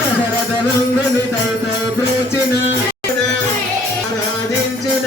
దశరథనందని తనతో ప్రేచిన ఆరాధించిన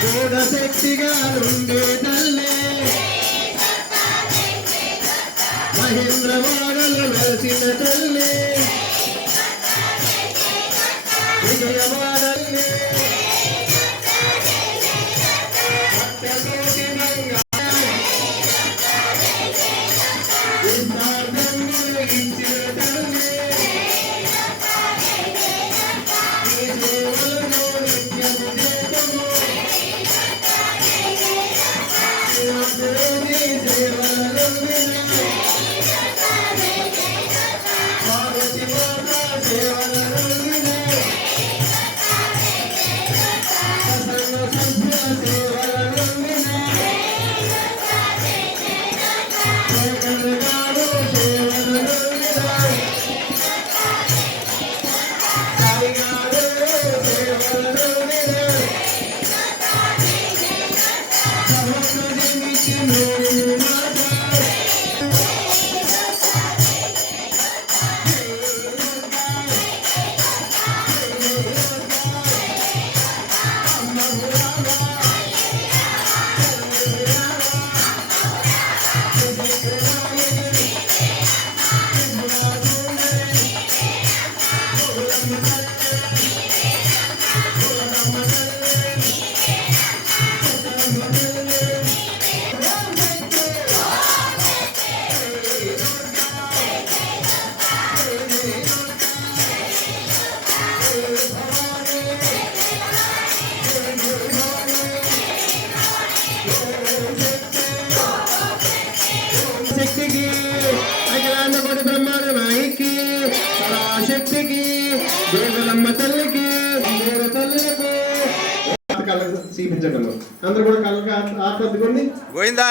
శక్తిగా ఉండే తల్లే. మహేంద్ర వాడలు వెలిసిన తల్లే. విజయవాడల్లే ఇచ్చిన కోడలమ్మ తల్లికి తల్లులకు. అందరు కూడా కళ్ళకు ఆస్వాదికోండి గోవిందా.